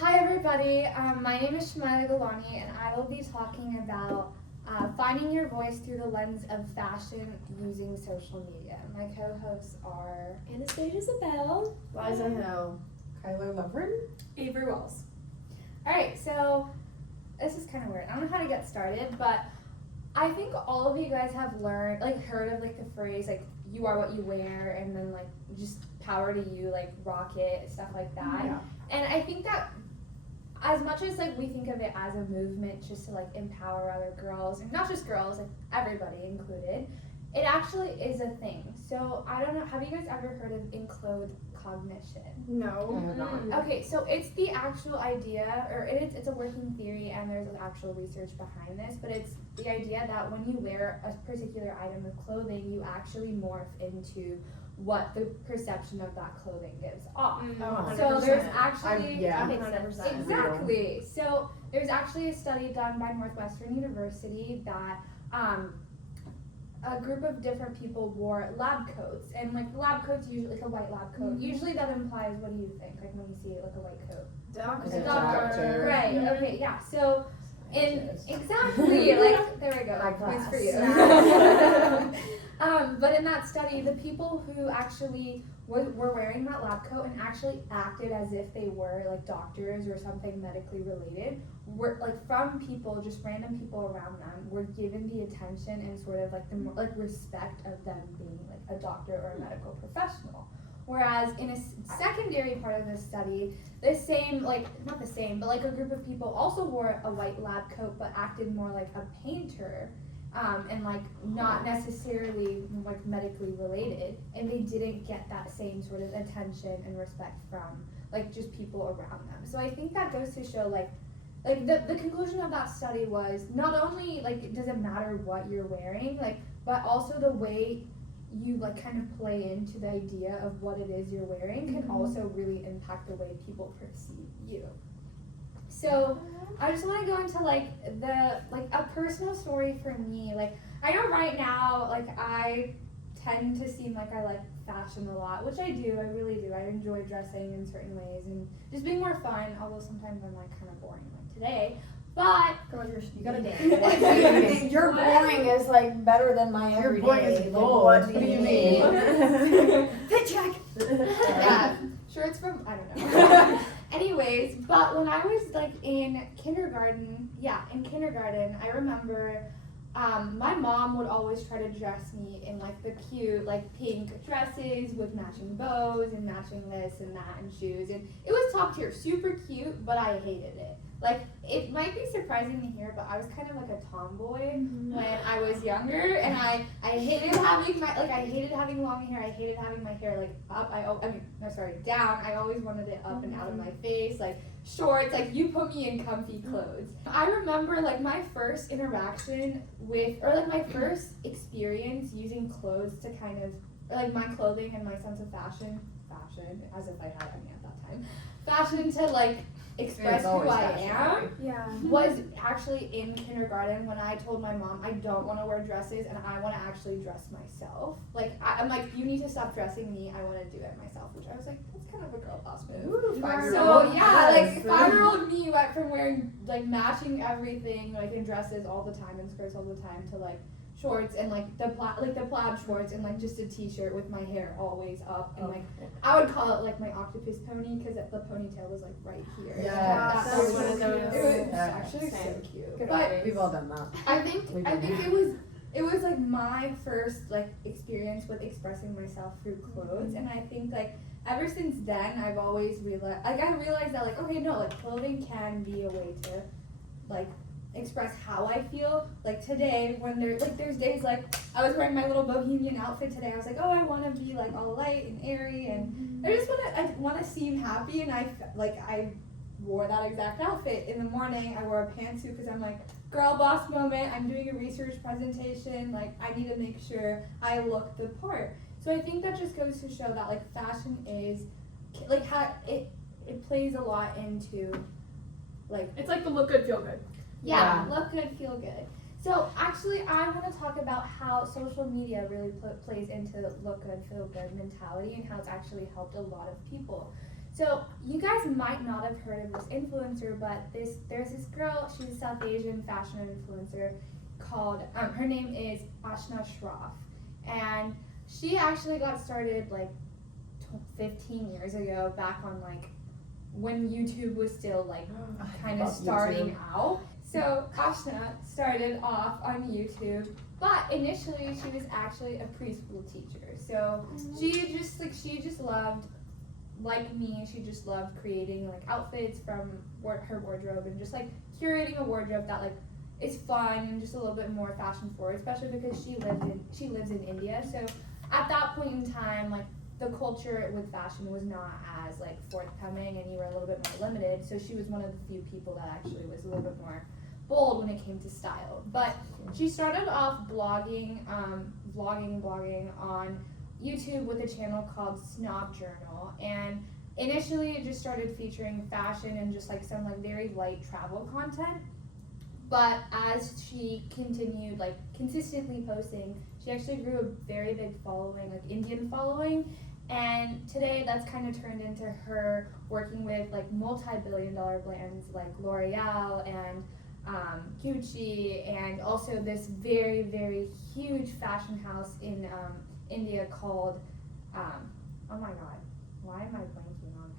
Hi everybody, my name is Shmaila Galani and I will be talking about finding your voice through the lens of fashion using social media. My co-hosts are Anastasia Zabel, Liza Hill, Kyler Lovren, Avery Wells. Alright, so this is kind of weird. I don't know how to get started, but I think all of you guys have heard of the phrase you are what you wear, and then just power to you, rock it, stuff like that. Yeah. And I think that as much as we think of it as a movement just to empower other girls, and not just girls, everybody included, it actually is a thing. So I don't know, have you guys ever heard of enclothed cognition? No. Mm-hmm. Not. Okay, so it's the actual idea, or it's a working theory, and there's actual research behind this, but it's the idea that when you wear a particular item of clothing, you actually morph into what the perception of that clothing gives off. Oh, So there's 100%. actually yeah. okay, 100%. exactly. So there's actually a study done by Northwestern University that a group of different people wore lab coats, and lab coats usually a white lab coat. Mm-hmm. Usually that implies, what do you think? When you see a white coat, Doctor. doctor, right? Mhm. Okay, yeah. So exactly, there we go. My Points for class. you. But in that study, the people who actually were wearing that lab coat and actually acted as if they were doctors or something medically related were from people, just random people around them, were given the attention and sort of the more respect of them being a doctor or a medical professional. Whereas in a secondary part of this study, the same, not the same, but a group of people also wore a white lab coat but acted more like a painter, and not necessarily medically related, and they didn't get that same sort of attention and respect from just people around them. So I think that goes to show the conclusion of that study was not only does it matter what you're wearing, but also the way you kind of play into the idea of what it is you're wearing can also really impact the way people perceive you. So I just want to go into a personal story for me. I know right now I tend to seem like I like fashion a lot, which I do. I really do. I enjoy dressing in certain ways and just being more fun. Although sometimes I'm kind of boring, today. But Girl, you gotta dance. Your boring is better than my everyday. boring is gold. What do you mean? Fit check. yeah, sure it's from I don't know. Anyways, but when I was in kindergarten, I remember my mom would always try to dress me in the cute pink dresses with matching bows and matching this and that and shoes, and it was top tier, super cute, but I hated it. It might be surprising to hear, but I was kind of a tomboy when I was younger, and I hated having I hated having long hair. I hated having my hair up. Down. I always wanted it up and out of my face, shorts. You put me in comfy clothes. I remember my first interaction with, or my first experience using clothes to kind of my clothing and my sense of fashion, as if I had any at that time, fashion to express who I am. Yeah. Was actually in kindergarten when I told my mom I don't want to wear dresses and I want to actually dress myself. I'm you need to stop dressing me. I want to do it myself, which I was that's kind of a girl boss move. Ooh, 5-year-old. So yeah, Yes. 5-year-old me went from wearing matching everything in dresses all the time and skirts all the time to shorts and the plaid shorts and just a t-shirt with my hair always up and I would call it my octopus pony because the ponytail was right here. Yeah, That that's was one of those. It was Yeah. actually so Same. cute. Good But vibes. We've all done that. I think it was my first experience with expressing myself through clothes, and I think ever since then I've always realized I realized that okay, no, clothing can be a way to express how I feel. Today when there's days I was wearing my little bohemian outfit today. I was oh, I want to be all light and airy, and I want to seem happy, and I wore that exact outfit in the morning. I wore a pantsuit because I'm girl boss moment. I'm doing a research presentation. I need to make sure I look the part. So I think that just goes to show that fashion is how it plays a lot into It's the look good, feel good. yeah, look good, feel good. So actually, I want to talk about how social media really plays into look good, feel good mentality, and how it's actually helped a lot of people. So you guys might not have heard of this influencer, but there's this girl, she's a South Asian fashion influencer called, her name is Ashna Shroff. And she actually got started like 15 years ago, back on like when YouTube was still like kind of love starting YouTube. out. So Ashna started off on YouTube, but initially she was actually a preschool teacher. So she just loved, like me, she just loved creating like outfits from her wardrobe and just like curating a wardrobe that like is fun and just a little bit more fashion forward, especially because she lives in India. So at that point in time, like the culture with fashion was not as like forthcoming and you were a little bit more limited. So she was one of the few people that actually was a little bit more bold when it came to style. But she started off blogging on YouTube with a channel called Snob Journal, and initially it just started featuring fashion and just like some like very light travel content. But as she continued like consistently posting, she actually grew a very big following, like Indian following, and today that's kind of turned into her working with like multi-billion-dollar brands like L'Oreal and Gucci, and also this very, very huge fashion house in India called, oh my god, why am I blanking on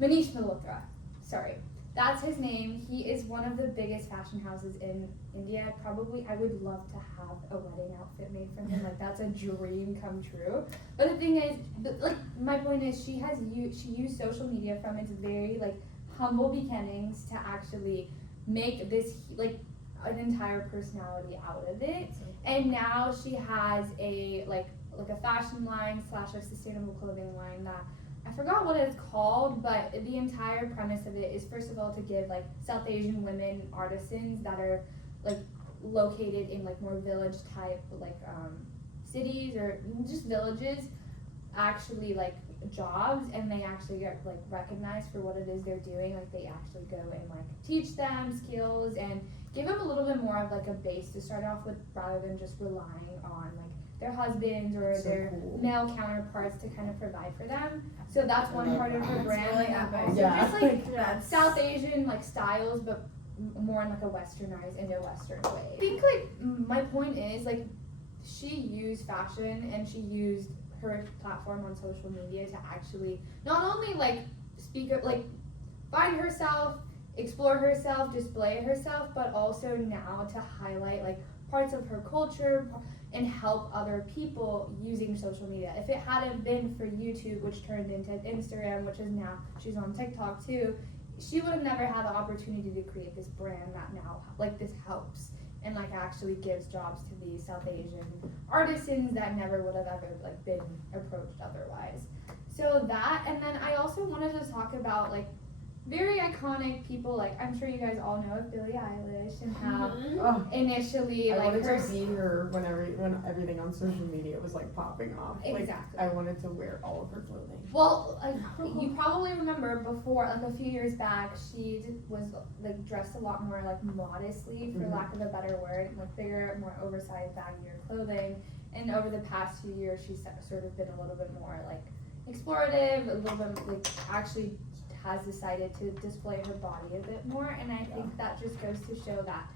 Manish Malhotra, sorry. That's his name. He is one of the biggest fashion houses in India. Probably, I would love to have a wedding outfit made from him. Like, that's a dream come true. But the thing is, like, my point is, she used social media from its very, like, humble beginnings to actually make this, like, an entire personality out of it. And now she has a, like a fashion line / a sustainable clothing line that I forgot what it's called, but the entire premise of it is, first of all, to give like South Asian women artisans that are like located in like more village type like cities or just villages actually like jobs, and they actually get like recognized for what it is they're doing. Like they actually go and like teach them skills and give them a little bit more of like a base to start off with, rather than just relying on like their husbands or their male counterparts to kind of provide for them. So that's one part of her brand. really and epic. also Yeah. just like That's South Asian like styles, but more in like a westernized Indo-Western way. I think like my point is like she used fashion and she used her platform on social media to actually not only like speak like find herself, explore herself, display herself, but also now to highlight like parts of her culture and help other people using social media. If it hadn't been for YouTube, which turned into Instagram, which is now she's on TikTok too, she would have never had the opportunity to create this brand that now like this helps and like actually gives jobs to these South Asian artisans that never would have ever like been approached otherwise. So that, and then I also wanted to talk about like very iconic people, like I'm sure you guys all know of Billie Eilish and how Oh, initially I like wanted her to be her when everything on social media was like popping off. Exactly. Like, I wanted to wear all of her clothing. well, you probably remember before, like a few years back, she was like dressed a lot more like modestly, for Mhm. lack of a better word, like bigger, more oversized, baggier clothing. And over the past few years, she's sort of been a little bit more like explorative, a little bit like actually has decided to display her body a bit more. And I think that just goes to show that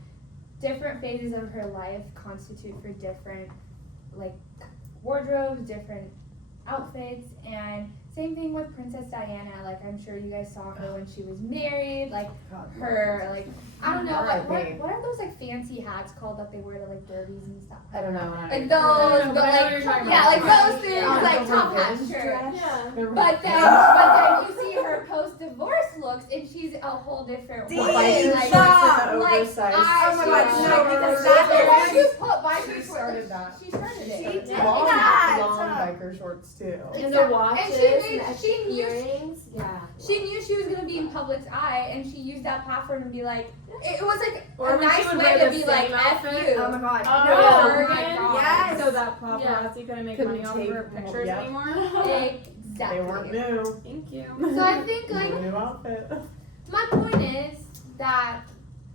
different phases of her life constitute for different like wardrobes, different outfits. And same thing with Princess Diana. Like I'm sure you guys saw her when she was married, like her like I don't know what are those like fancy hats called that they wear to like derbies and stuff. I don't know. Like No, those, but but I know what like you're talking yeah, about. like those things, Yeah. like The top hat revenge shirt. dress. Yeah. But then you see her post-divorce looks, and she's a whole different The woman. biker Like, shorts and the like, oversized. I- Oh my god, she- no, because she's the that one who put biker she shorts. started that. She started it. She did Yeah. long biker shorts too. And the watches And she and knew earrings. Yeah. she knew she was gonna be in public's eye, and she used that platform to be like, it was like Or a when she nice would way wear to the be same like, F outfit. you. Oh my god. Oh, no. my Oregon. God. Yes. So that paparazzi couldn't make Couldn't money off of take her them, pictures yeah. anymore. Exactly. They weren't new. Thank you. So I think like New outfit. my point is that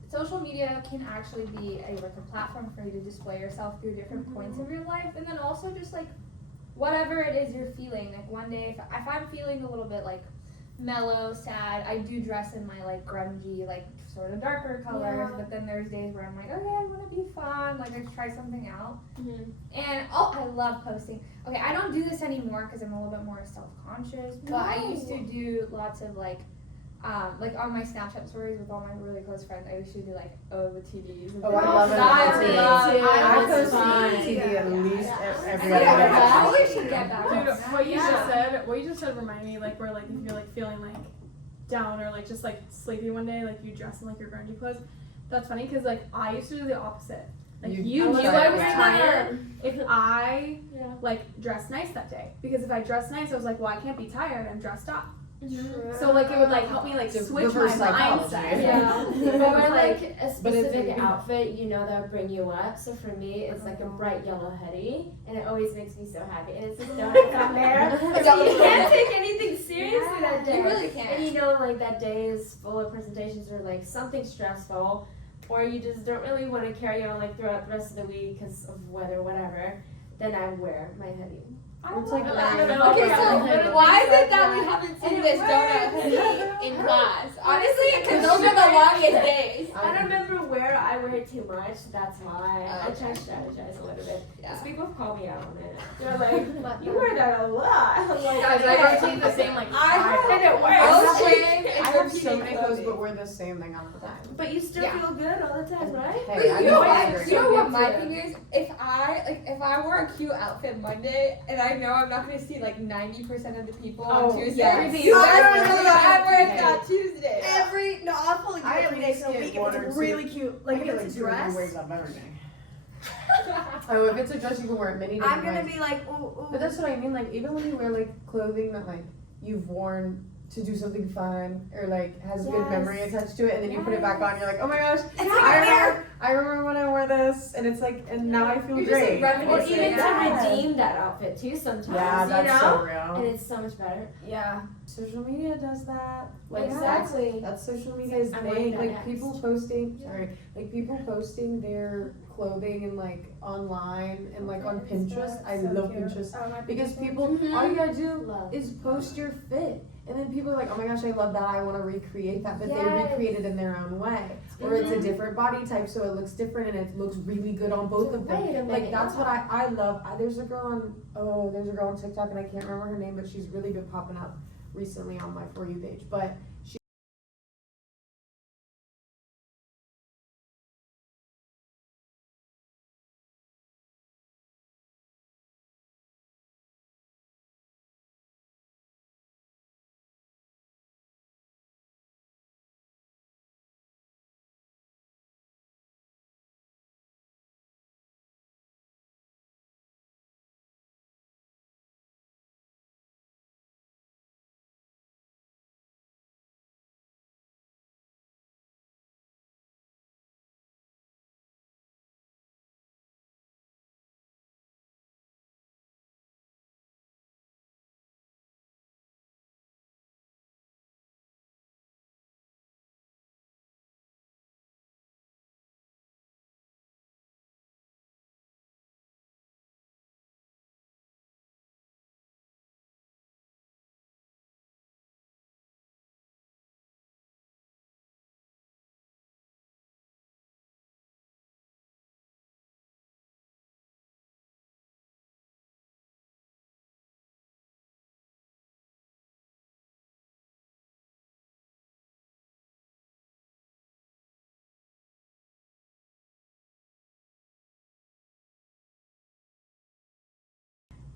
social media can actually be like a platform for you to display yourself through different points of your life, and then also just like whatever it is you're feeling. Like one day, if I'm feeling a little bit like mellow, sad. I do dress in my like grungy, like sort of darker colors, but then there's days where I'm like, okay, I want to be fun, like I try something out. And I love posting. Okay, I don't do this anymore because I'm a little bit more self-conscious, but I used to do lots of like on my Snapchat stories with all my really close friends, I used to do like OOTDs. And Oh, I love it. I post OOTD at least every other day. I probably should get back. Dude, on what you that. just said reminded me like where like if you're like feeling like down or like just like sleepy one day, like you dress in like your grungy clothes. That's funny because like I used to do the opposite. Like you knew I was tired if I like dressed nice that day, because if I dressed nice, I was like, well, I can't be tired. I'm dressed up. So like it would like help me like switch my mindset. Yeah. Or like a But it's specific like- outfit, you know, that would bring you up. So for me, it's like a bright yellow hoodie, and it always makes me so happy. And it's just donuts on there. So you can't take anything seriously that day. You really can't. And you know, like that day is full of presentations or like something stressful, or you just don't really want to carry on like throughout the rest of the week because of weather, whatever. Then I wear my hoodie. It's like Okay, so why is it that we haven't seen this donut hoodie in class? Honestly, because those are the longest days. I don't remember where I wear it too much. That's why I try to strategize a little bit. Yeah. So people call me out on it. They're like, "You wear that a lot." I'm like, Guys, I rotate the same like I didn't wear I'll it. shame I have so many clothes, but wear the same thing all the time. But you still Yeah. feel good all the time, right? Hey, I You know know I what? agree. You know what my too. thing is? If I wore a cute outfit Monday and I know I'm not gonna see like 90% of the people on Tuesday, yes. you I better don't believe know I wear it that. that Tuesday. I'll fully do I it at 3 days least in a get week one if or it's two. really cute. Like I if get it's a two different dress, wigs on everything. Oh, if it's a dress, you can wear it many different I'm gonna ways. be like, ooh, ooh. But that's what I mean. Like even when you wear like clothing that like you've worn to do something fun or like has good memory attached to it, and then you put it back on, you're like, oh my gosh, I remember when I wore this, and it's like, and now I feel You're just, great. like, Or reminiscing. even Yeah. to redeem that outfit too sometimes. Yeah, that's you know? so real. And it's so much better. Yeah. Social media does that. Like Exactly. That's social media's I'm thing. working on Like next. people posting, like people posting their clothing and like online and like on Pinterest. I love Pinterest because people, all you gotta do Love. is post your fit. And then people are like, oh my gosh, I love that. I want to recreate that. But they Yes. recreate it in their own way. Or it's a different body type, so it looks different and it looks really good on both of them. Wait a Like minute. that's what I love. There's a girl on TikTok and I can't remember her name, but she's really been popping up recently on my For You page. But she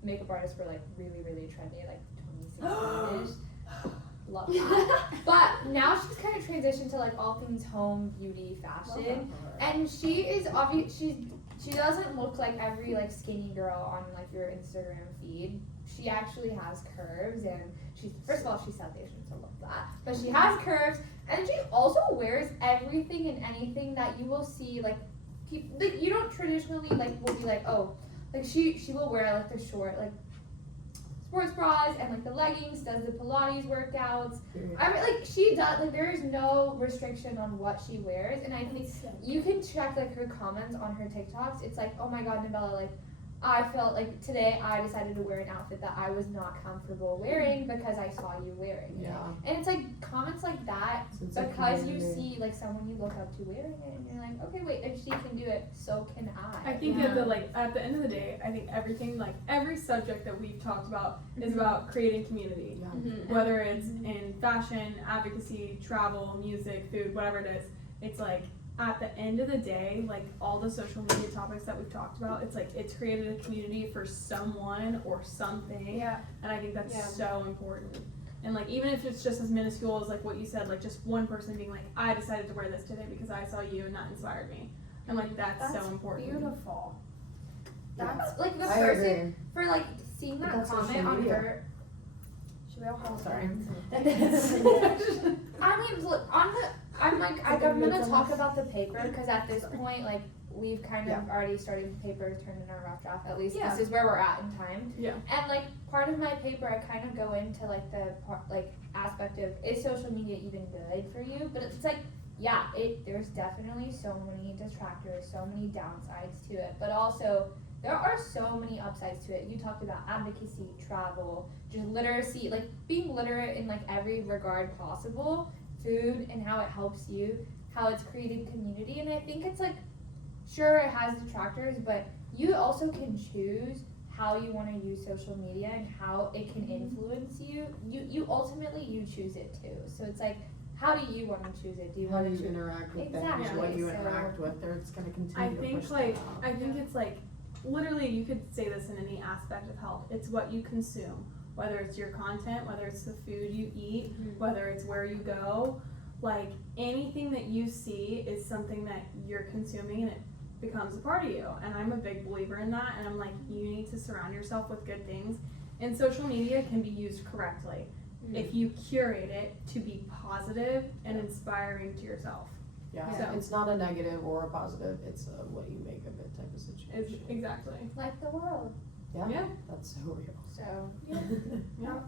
Makeup artists were like really, really trendy, like 2016-ish. Love that. But now she's kind of transitioned to like all things home, beauty, fashion, and she is obvious. She doesn't look like every like skinny girl on like your Instagram feed. She actually has curves, and she's first of all she's South Asian, so love that. But she has curves, and she also wears everything and anything that you will see like people like you don't traditionally like will be like oh. Like she will wear like the short like sports bras and like the leggings, does the Pilates workouts. I mean like she does like there is no restriction on what she wears, and I think you can check like her comments on her TikToks. It's like, oh my god, Nabella, like I felt like today I decided to wear an outfit that I was not comfortable wearing because I saw you wearing it. Yeah. And it's like comments like that So it's a because you community. see like someone you look up to wearing it and you're like, okay, wait, if she can do it, so can I. I think at the end of the day, I think everything, like every subject that we've talked about is about creating community. Yeah. Mm-hmm. Whether it's in fashion, advocacy, travel, music, food, whatever it is, it's like at the end of the day, like all the social media topics that we've talked about, it's like it's created a community for someone or something. Yeah. And I think that's Yeah. so important. And like even if it's just as minuscule as like what you said, like just one person being like, I decided to wear this today because I saw you and that inspired me. And like that's so important. Beautiful. That's like the I person agree. for like seeing But that that's social comment on media. her. Should we all hold Sorry. hands? I mean, look, I'm gonna talk about the paper because at this point, like, we've kind of already started the paper to turn in our rough draft. At least Yeah. this is where we're at in time. Yeah. And like part of my paper, I kind of go into like the aspect of is social media even good for you? But it's like, yeah, there's definitely so many detractors, so many downsides to it, but also there are so many upsides to it. You talked about advocacy, travel, just literacy, like being literate in like every regard possible, food and how it helps you, how it's created community. And I think it's like, sure, it has detractors, but you also can choose how you want to use social media and how it can influence you. You ultimately, you choose it too. So it's like, how do you want to choose it? Do you How want do to you choose? interact with Exactly, them? What you so- interact with, or it's gonna continue I to think push like them out. I think it's like literally you could say this in any aspect of health. It's what you consume, whether it's your content, whether it's the food you eat, whether it's where you go. Like anything that you see is something that you're consuming and it becomes a part of you. And I'm a big believer in that. And I'm like, you need to surround yourself with good things. And social media can be used correctly if you curate it to be positive and inspiring to yourself. Yeah, So- it's not a negative or a positive, it's a what you make of it type of situation. Exactly. Like the world. Yeah, Yeah. that's so real. So Yeah.